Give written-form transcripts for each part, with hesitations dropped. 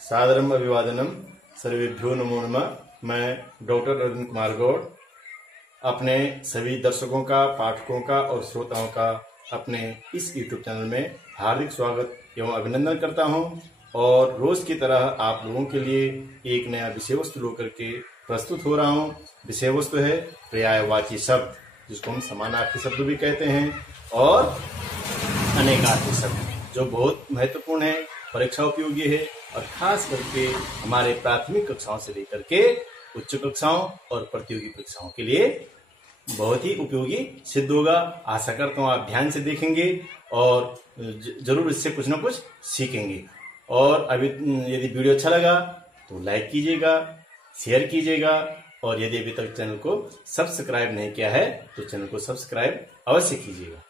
सादरम अभिवादनम सर्वेभ्यो नमो नमः। मैं डॉक्टर अरविंद कुमार गौड़ अपने सभी दर्शकों का, पाठकों का और श्रोताओं का अपने इस YouTube चैनल में हार्दिक स्वागत एवं अभिनंदन करता हूं। और रोज की तरह आप लोगों के लिए एक नया विषय वस्तु लेकर के प्रस्तुत हो रहा हूं। विषय वस्तु है पर्यायवाची शब्द, जिसको हम समानार्थी शब्द भी कहते हैं, और अनेकार्थी शब्द, जो बहुत महत्वपूर्ण है, परीक्षा उपयोगी है और खास करके हमारे प्राथमिक कक्षाओं से लेकर के उच्च कक्षाओं और प्रतियोगी परीक्षाओं के लिए बहुत ही उपयोगी सिद्ध होगा। आशा करता हूँ आप ध्यान से देखेंगे और जरूर इससे कुछ ना कुछ सीखेंगे। और अभी यदि वीडियो अच्छा लगा तो लाइक कीजिएगा, शेयर कीजिएगा, और यदि अभी तक चैनल को सब्सक्राइब नहीं किया है तो चैनल को सब्सक्राइब अवश्य कीजिएगा।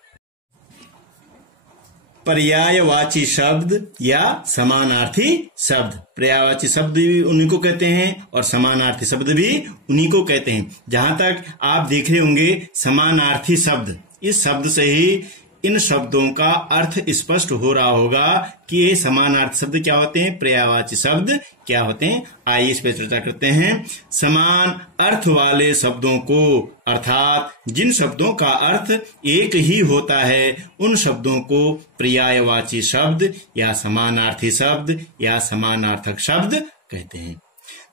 पर्यायवाची शब्द या समानार्थी शब्द। पर्यायवाची शब्द भी उन्हीं को कहते हैं और समानार्थी शब्द भी उन्हीं को कहते हैं। जहां तक आप देख रहे होंगे समानार्थी शब्द, इस शब्द से ही इन शब्दों का अर्थ स्पष्ट हो रहा होगा कि ये समानार्थी शब्द क्या होते हैं, पर्यायवाची शब्द क्या होते हैं। आइए इस पर चर्चा करते हैं। समान अर्थ वाले शब्दों को, अर्थात जिन शब्दों का अर्थ एक ही होता है, उन शब्दों को पर्यायवाची शब्द या समानार्थी शब्द या समानार्थक शब्द कहते हैं।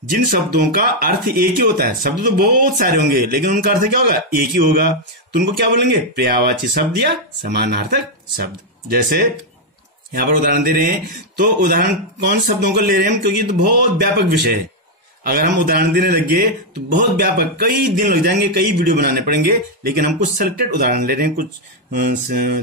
जिन शब्दों का अर्थ एक ही होता है, शब्द तो बहुत सारे होंगे लेकिन उनका अर्थ क्या होगा, एक ही होगा, तो उनको क्या बोलेंगे, पर्यायवाची शब्द या समानार्थक शब्द। जैसे यहाँ पर उदाहरण दे रहे हैं, तो उदाहरण कौन शब्दों को ले रहे हैं हम, क्योंकि तो बहुत व्यापक विषय है। अगर हम उदाहरण देने लगे तो बहुत व्यापक, कई दिन लग जाएंगे, कई वीडियो बनाने पड़ेंगे, लेकिन हम कुछ सेलेक्टेड उदाहरण ले रहे हैं, कुछ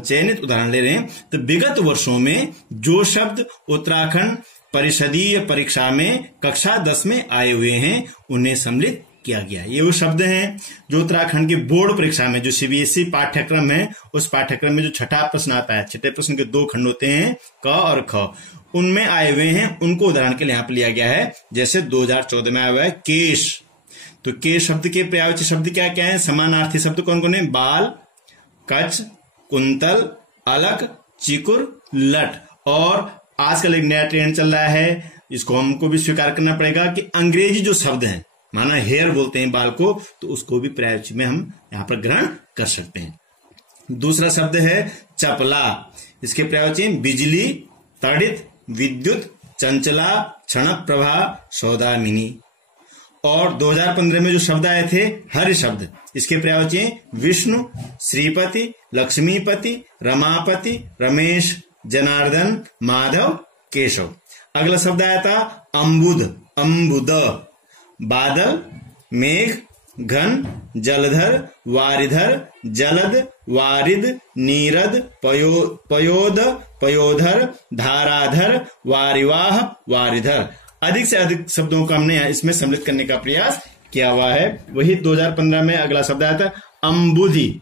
चयनित उदाहरण ले रहे हैं। तो विगत वर्षों में जो शब्द उत्तराखंड परिषदीय परीक्षा में कक्षा 10 में आए हुए हैं, उन्हें सम्मिलित किया गया। ये वो शब्द हैं जो उत्तराखंड के बोर्ड परीक्षा में, जो सीबीएसई पाठ्यक्रम है, उस पाठ्यक्रम में जो छठा प्रश्न आता है, छठे प्रश्न के 2 खंड होते हैं, क और ख, उनमें आए हुए हैं, उनको उदाहरण के लिए यहाँ पर लिया गया है। जैसे 2014 में आया हुआ है केश, तो केश शब्द के पर्यायवाची शब्द क्या क्या है, समानार्थी शब्द कौन कौन है, बाल, कच, कुंतल, अलक, चिकुर, लट। और आजकल एक नया ट्रेंड चल रहा है, इसको हमको भी स्वीकार करना पड़ेगा कि अंग्रेजी जो शब्द हैं, माना हेयर बोलते हैं बाल को, तो उसको भी पर्यायवाची में हम यहाँ पर ग्रहण कर सकते हैं। दूसरा शब्द है चपला, इसके पर्यायवाची बिजली, तड़ित, विद्युत, चंचला, क्षण प्रभा, सौदामिनी। और 2015 में जो शब्द आए थे हरि शब्द, इसके पर्यायवाची विष्णु, श्रीपति, लक्ष्मीपति, रमापति, रमेश, जनार्दन, माधव, केशव। अगला शब्द आया था अम्बुद, अम्बुद, बादल, मेघ, घन, जलधर, वारिधर, जलद, वारिद, नीरद, पयोद, पयोधर, धाराधर, वारिवाह, वारिधर। अधिक से अधिक शब्दों को हमने इसमें सम्मिलित करने का प्रयास किया हुआ है। वही 2015 में अगला शब्द आया था अम्बुधि,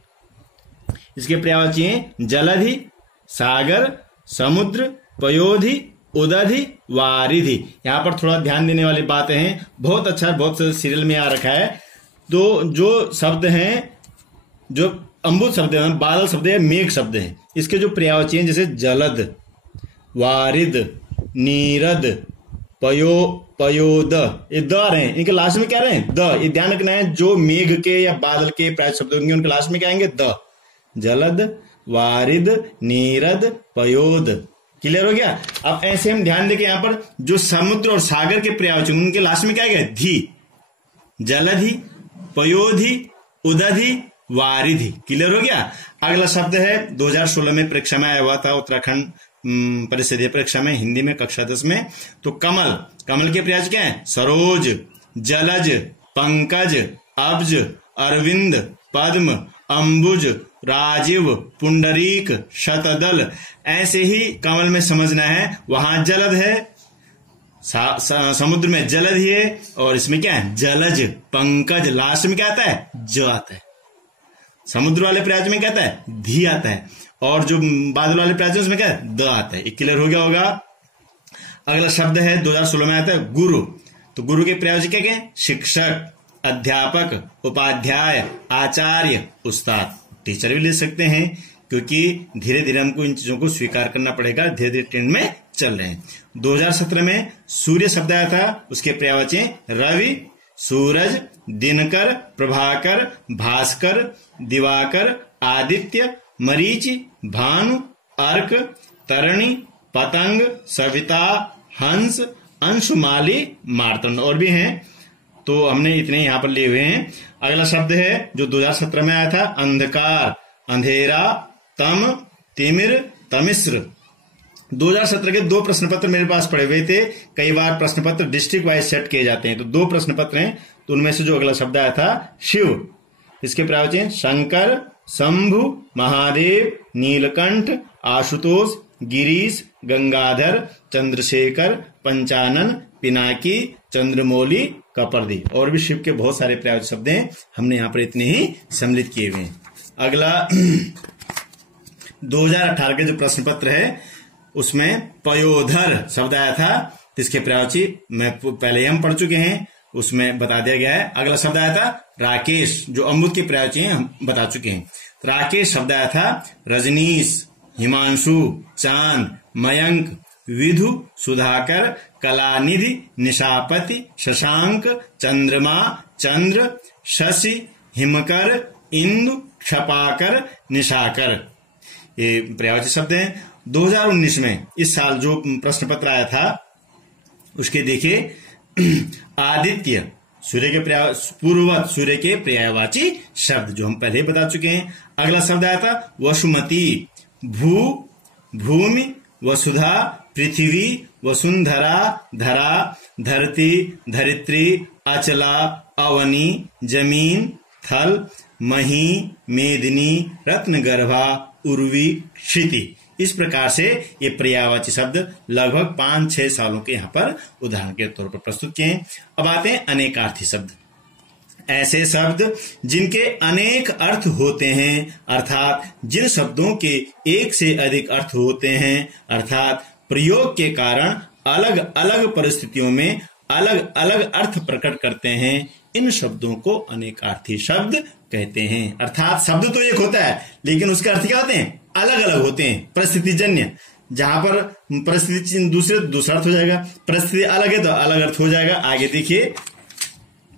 इसके पर्यायवाची हैं जलधि, सागर, समुद्र, पयोधि, उदधि, वारिधि। यहाँ पर थोड़ा ध्यान देने वाली बातें हैं, बहुत अच्छा, बहुत सीरियल में आ रखा है। तो जो शब्द हैं, जो अम्बुद शब्द है, बादल शब्द है, मेघ शब्द है, इसके जो पर्यायवाची हैं जैसे जलद, वारिद, नीरद, पयोद, ये द रहे हैं, इनके लास्ट में क्या रहे हैं, द। ये ध्यान रखना है, जो मेघ के या बादल के पर्यायवाची शब्द होंगे उनके लास्ट में क्या आएंगे, द। जलद, वारिद, नीरद, पयोद। क्लियर हो गया। अब ऐसे हम ध्यान दें कि यहाँ पर जो समुद्र और सागर के पर्यायवाची उनके लास्ट में क्या गया, धी। जलधि, पयोधि, उदधि, वारिधि। क्लियर हो गया। अगला शब्द है 2016 में परीक्षा में आया हुआ था, उत्तराखंड परिषदीय परीक्षा में, हिंदी में कक्षा 10 में। तो कमल, कमल के पर्यायवाची क्या है, सरोज, जलज, पंकज, अब्ज, अरविंद, पद्म, अंबुज, राजीव, पुंडरीक, शतदल। ऐसे ही कमल में समझना है, वहां जलद है, समुद्र में जलद ही है, और इसमें क्या है, जलज, पंकज, लास्ट में क्या आता है, ज आता है। समुद्र वाले पर्यायवाची में क्या आता है, धी आता है, और जो बादल वाले पर्यायवाची उसमें क्या है, द आता है। क्लियर हो गया होगा। अगला शब्द है 2016 में आता है गुरु, तो गुरु के पर्यायवाची क्या क्या है, शिक्षक, अध्यापक, उपाध्याय, आचार्य, उस्ताद। टीचर भी ले सकते हैं, क्योंकि धीरे धीरे हमको इन चीजों को स्वीकार करना पड़ेगा, धीरे धीरे ट्रेंड में चल रहे हैं। 2017 में सूर्य शब्द आया था, उसके पर्यायवाची रवि, सूरज, दिनकर, प्रभाकर, भास्कर, दिवाकर, आदित्य, मरीच, भानु, अर्क, तरणि, पतंग, सविता, हंस, अंशुमाली, मार्तंड और भी हैं, तो हमने इतने यहाँ पर लिए हुए हैं। अगला शब्द है जो 2017 में आया था, अंधकार, अंधेरा, तम, तिमिर, तमिश्र। 2017 के 2 प्रश्न पत्र मेरे पास पड़े हुए थे। कई बार प्रश्न पत्र डिस्ट्रिक्ट वाइज सेट किए जाते हैं, तो 2 प्रश्न पत्र हैं, तो उनमें से जो अगला शब्द आया था शिव, इसके पर्यायवाची शंकर, शंभु, महादेव, नीलकंठ, आशुतोष, गिरीश, गंगाधर, चंद्रशेखर, पंचानन, पिनाकी, चंद्रमौली, कपर्दी। और भी शिव के बहुत सारे पर्यायवाची शब्द हैं, हमने यहाँ पर इतने ही सम्मिलित किए हुए हैं। अगला 2018 के जो प्रश्न पत्र है उसमें पयोधर शब्द आया था, इसके पर्यायवाची मैं पहले हम पढ़ चुके हैं, उसमें बता दिया गया है। अगला शब्द आया था राकेश, जो अमृत के पर्यायवाची हैं हम बता चुके हैं। राकेश शब्द आया था रजनीश, हिमांशु, चांद, मयंक, विधु, सुधाकर, कलानिधि, निशापति, शशांक, चंद्रमा, चंद्र, शशि, हिमकर, इंदु, क्षपाकर, निशाकर, ये पर्यायवाची शब्द हैं। 2019 में इस साल जो प्रश्न पत्र आया था उसके देखिए आदित्य, सूर्य के पूर्ववत सूर्य के पर्यायवाची शब्द जो हम पहले बता चुके हैं। अगला शब्द आया था वसुमती, भू, भूमि, वसुधा, पृथ्वी, वसुंधरा, धरा, धरती, धरित्री, अचला, अवनी, जमीन, थल, मही, मेदिनी, रत्नगर्भा, उर्वी, क्षिति। इस प्रकार से ये पर्यायवाची शब्द लगभग 5-6 सालों के यहाँ पर उदाहरण के तौर पर प्रस्तुत किए हैं। अब आते हैं अनेकार्थी शब्द। ऐसे शब्द जिनके अनेक अर्थ होते हैं, अर्थात जिन शब्दों के एक से अधिक अर्थ होते हैं, अर्थात प्रयोग के कारण अलग अलग परिस्थितियों में अलग अलग अर्थ प्रकट करते हैं, इन शब्दों को अनेकार्थी शब्द कहते हैं। अर्थात शब्द तो एक होता है लेकिन उसके अर्थ क्या होते हैं, अलग अलग होते हैं, परिस्थिति जन्य। जहां पर परिस्थिति दूसरा अर्थ हो जाएगा, परिस्थिति अलग है तो अलग अर्थ हो जाएगा। आगे देखिए,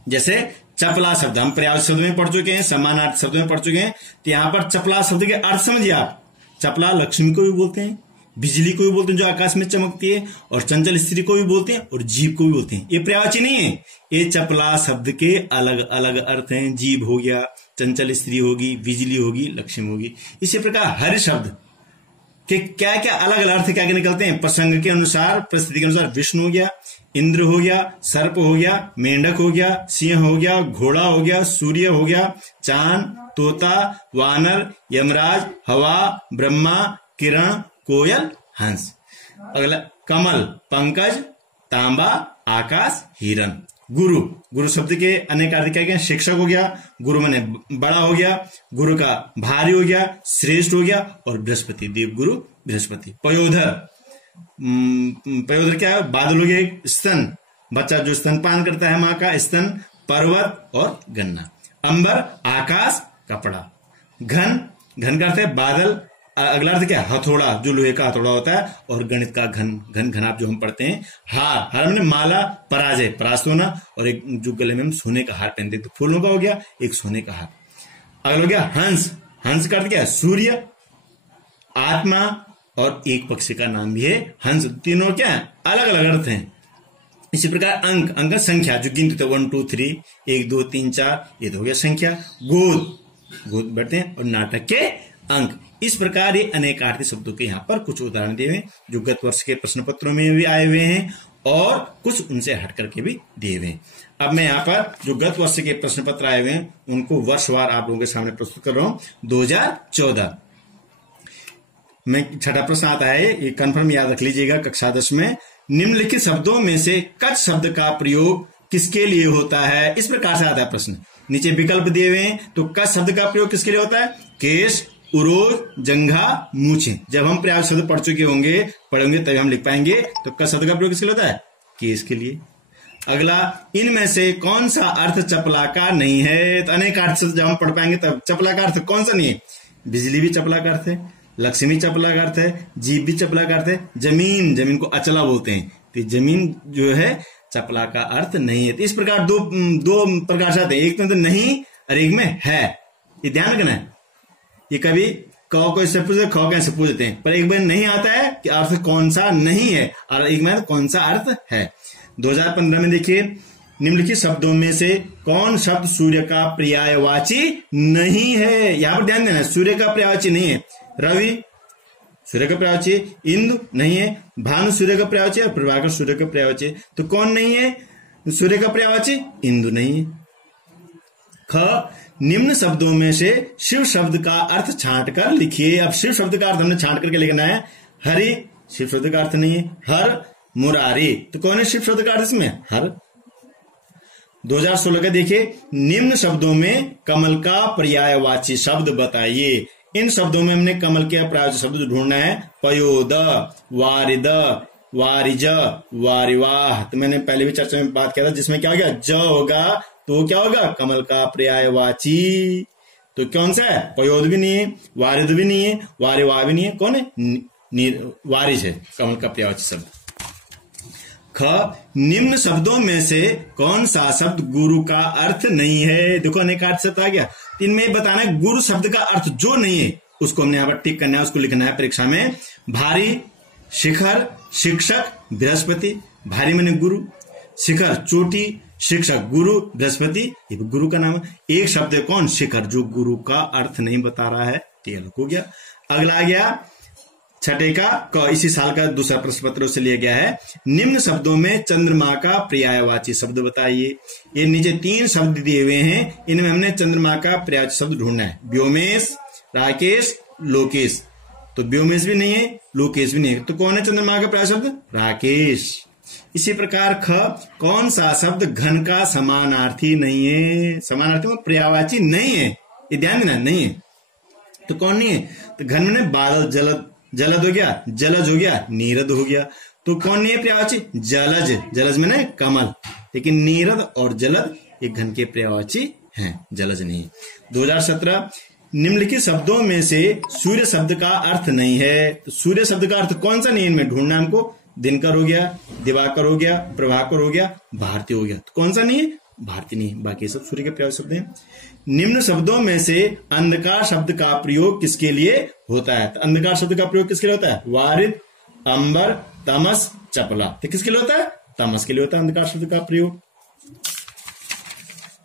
जैसे चपला शब्द हम पर्यायवाची शब्द में पढ़ चुके हैं, समानार्थी शब्द में पढ़ चुके हैं, तो यहाँ पर चपला शब्द के अर्थ समझिए आप। चपला लक्ष्मी को भी बोलते हैं, बिजली को भी बोलते हैं जो आकाश में चमकती है, और चंचल स्त्री को भी बोलते हैं, और जीभ को भी बोलते हैं। ये पर्यायवाची नहीं है, ये चपला शब्द के अलग अलग अर्थ हैं। जीभ हो गया, चंचल स्त्री होगी, बिजली होगी, लक्ष्मी होगी। इसी प्रकार हर शब्द के क्या क्या अलग अलग अर्थ क्या क्या निकलते हैं प्रसंग के अनुसार, परिस्थिति के अनुसार। विष्णु हो गया, इंद्र हो गया, सर्प हो गया, मेंढक हो गया, सिंह हो गया, घोड़ा हो गया, सूर्य हो गया, चांद, तोता, वानर, यमराज, हवा, ब्रह्मा, किरण, कोयल, हंस। अगला कमल, पंकज, तांबा, आकाश, हिरण। गुरु, गुरु शब्द के अनेक अर्थ क्या क्या, शिक्षक हो गया, गुरु माने बड़ा हो गया, गुरु का भारी हो गया, श्रेष्ठ हो गया, और बृहस्पति, देव गुरु बृहस्पति। पयोधर, पयोधर क्या है, बादल हो गया, स्तन, बच्चा जो स्तनपान करता है माँ का, स्तन, पर्वत और गन्ना। अंबर, आकाश, कपड़ा। घन, घन का अर्थ है बादल। अगला अर्थ क्या है, हथौड़ा, जो लोहे का हथौड़ा होता है, और गणित का घन, घन घनाप जो हम पढ़ते हैं। हार, हार मैंने माला, पराजय, परास्त होना, और एक जो गले में हम सोने का हार पहनते हैं, तो फूलों का हो गया, एक सोने का हार। अगला हो गया हंस, हंस का अर्थ क्या है, सूर्य, आत्मा, और एक पक्षी का नाम भी है हंस। तीनों क्या है, अलग अलग अर्थ हैं। इसी प्रकार अंक, अंक संख्या जो गिनते थे 1 2 3 1 2 3 4, ये तो हो गया संख्या। गोद, गोद बैठते हैं, और नाटक के अंक। इस प्रकार ये अनेकार्थी शब्दों के यहाँ पर कुछ उदाहरण दिए हुए जो गत वर्ष के प्रश्न पत्रों में भी आए हुए हैं, और कुछ उनसे हट करके भी दिए हुए हैं। अब मैं यहाँ पर जो गत वर्ष के प्रश्न पत्र आए हुए हैं उनको वर्षवार आप लोगों के सामने प्रस्तुत कर रहा हूं। 2014 में छठा प्रश्न आता है, ये कंफर्म याद रख लीजिएगा कक्षा 10 में। निम्नलिखित शब्दों में से कच शब्द का प्रयोग किसके लिए होता है, इस प्रकार से आता है प्रश्न। नीचे विकल्प दिए हुए हैं, तो कच शब्द का प्रयोग किसके लिए होता है, केश, उरोज, जंघा, मूछें। जब हम पर्यायवाची शब्द पढ़ चुके होंगे, पढ़ेंगे तभी हम लिख पाएंगे। तो कच शब्द का प्रयोग किसके लिए होता है, केश के लिए। अगला, इनमें से कौन सा अर्थ चपला का नहीं है, तो अनेक अर्थ जब हम पढ़ पाएंगे तब। चपला का अर्थ कौन सा नहीं है, बिजली भी चपला का अर्थ है, लक्ष्मी चपला का अर्थ है, जीभ भी चपला का अर्थ है, जमीन को अचला बोलते हैं, तो जमीन जो है चपला का अर्थ नहीं है। तो इस प्रकार दो प्रकार से आते हैं, एक तो नहीं और एक में है, ये ध्यान रखना है। ये कभी क को इससे पूछते, ख को इससे पूछते हैं, पर एक बार नहीं आता है कि अर्थ कौन सा नहीं है और एक में कौन सा अर्थ है। 2015 में देखिए, निम्नलिखित शब्दों में से कौन शब्द सूर्य का पर्यायवाची नहीं है। यहां पर ध्यान देना, सूर्य का पर्यायवाची नहीं है। रवि सूर्य का पर्यायवाची, इंदु नहीं है, भानु सूर्य का पर्यायवाची और प्रभाकर सूर्य का पर्यायवाची। तो कौन नहीं है सूर्य का पर्यायवाची? इंदु नहीं है। ख, निम्न शब्दों में से शिव शब्द का अर्थ छांट कर लिखिए। अब शिव शब्द का अर्थ हमने छांट करके लिखना है। हरि शिव शब्द का अर्थ नहीं है। हर, मुरारी, तो कौन है शिव शब्द का अर्थ इसमें? हर। 2016 का देखिए, निम्न शब्दों में कमल का पर्यायवाची शब्द बताइए। इन शब्दों में हमने कमल के पर्यायवाची शब्द ढूंढना है। पयोद, वारिद, वारिज, वारिवाह। तो मैंने पहले भी चर्चा में बात किया था, जिसमें क्या हो गया, ज होगा तो क्या होगा, कमल का पर्यायवाची। तो कौन सा है? पयोद भी नहीं है, वारिद भी नहीं है, वारिवाह भी नहीं है, कौन है? वारिज है कमल का पर्यायवाची शब्द। ख, निम्न शब्दों में से कौन सा शब्द गुरु का अर्थ नहीं है? देखो अनेक अर्थ शब्द आ गया, इनमें बताना है गुरु शब्द का अर्थ जो नहीं है उसको हमने यहाँ पर टिक करना है, उसको लिखना है परीक्षा में। भारी, शिखर, शिक्षक, बृहस्पति। भारी माने गुरु, शिखर चोटी, शिक्षक गुरु, बृहस्पति ये गुरु का नाम है। एक शब्द है कौन? शिखर, जो गुरु का अर्थ नहीं बता रहा है। तेल हो गया। अगला आ गया छठे का इसी साल का दूसरा प्रश्न पत्र से लिया गया है। निम्न शब्दों में चंद्रमा का पर्यायवाची शब्द बताइए। ये नीचे 3 शब्द दिए हुए हैं, इनमें हमने चंद्रमा का पर्यायवाची शब्द ढूंढना है। व्योमेश, राकेश, लोकेश। तो व्योमेश भी नहीं है, लोकेश भी नहीं है, तो कौन है चंद्रमा का पर्यायवाची शब्द? राकेश। इसी प्रकार ख, कौन सा शब्द घन का समानार्थी नहीं है? समानार्थी में पर्यायवाची नहीं है, ये ध्यान देना, नहीं है। तो कौन नहीं है? तो घन में बादल, जलद, जलद हो गया, जलज हो गया, नीरद हो गया। तो कौन नहीं है पर्यायवाची? जलज। जलज में ना कमल, लेकिन नीरद और जलद ये घन के पर्यायवाची हैं, जलज नहीं। 2017, निम्नलिखित शब्दों में से सूर्य शब्द का अर्थ नहीं है। तो सूर्य शब्द का अर्थ कौन सा नहीं है इनमें ढूंढना हमको। दिनकर हो गया, दिवाकर हो गया, प्रभाकर हो गया, भारती हो गया। तो कौन सा नहीं है? भारती नहीं, बाकी सब सूर्य के पर्यायवाची शब्द हैं। निम्न शब्दों में से अंधकार शब्द का प्रयोग किसके लिए होता है? तो अंधकार शब्द का प्रयोग किसके लिए होता है? वारिद, अंबर, तमस, चपला। तो किसके लिए होता है? तमस के लिए होता है अंधकार शब्द का प्रयोग।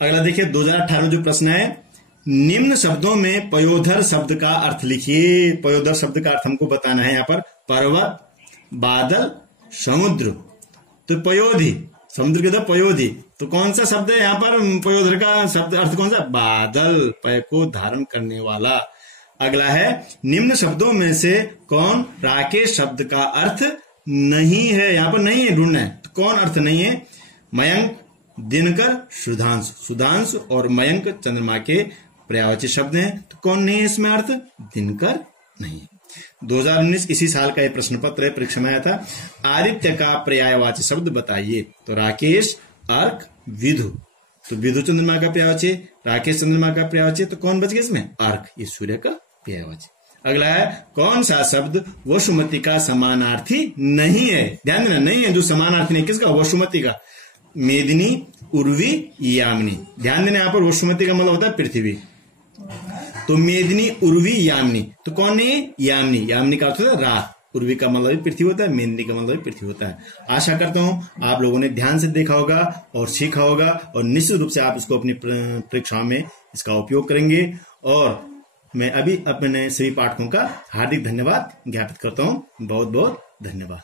अगला देखिए 2018 जो प्रश्न है, निम्न शब्दों में पयोधर शब्द का अर्थ लिखिए। पयोधर शब्द का अर्थ हमको बताना है। यहाँ पर पर्वत, बादल, समुद्र। तो पयोधि, समुद्र के तो पयोधि, तो कौन सा शब्द है यहाँ पर? पयोधर का शब्द अर्थ कौन सा? बादल, पय को धारण करने वाला। अगला है, निम्न शब्दों में से कौन राकेश शब्द का अर्थ नहीं है? यहाँ पर नहीं है, ढूंढना है। तो कौन अर्थ नहीं है? मयंक, दिनकर, सुधांशु। सुधांशु और मयंक चंद्रमा के पर्यायवाची शब्द हैं, तो कौन नहीं है इसमें अर्थ? दिनकर नहीं है। 2019 इसी साल का यह प्रश्न पत्र है, परीक्षा में आया था। आदित्य का पर्यायवाची शब्द बताइए। तो राकेश, अर्क, विधु। तो विधु चंद्रमा का पर्यायवाची, राकेश चंद्रमा का पर्यायवाची, तो कौन बच गया इसमें? अर्क, ये सूर्य का पर्यायवाची। अगला है, कौन सा शब्द वसुमती का समानार्थी नहीं है? ध्यान देना, नहीं है जो समानार्थी नहीं, किसका? वसुमती का। मेदिनी, उर्वी, यामिनी। ध्यान देना, यहाँ पर वसुमती का मतलब होता है पृथ्वी। तो मेदिनी, उर्वी, यामिनी, तो कौन नहीं है? यामिनी। यामिनी का अर्थ होता है रात, उर्वी का मतलब भी पृथ्वी होता है, मेदिनी का मतलब भी पृथ्वी होता है। आशा करता हूं आप लोगों ने ध्यान से देखा होगा और सीखा होगा, और निश्चित रूप से आप इसको अपनी परीक्षा में इसका उपयोग करेंगे। और मैं अभी अपने सभी पाठकों का हार्दिक धन्यवाद ज्ञापित करता हूं। बहुत बहुत धन्यवाद।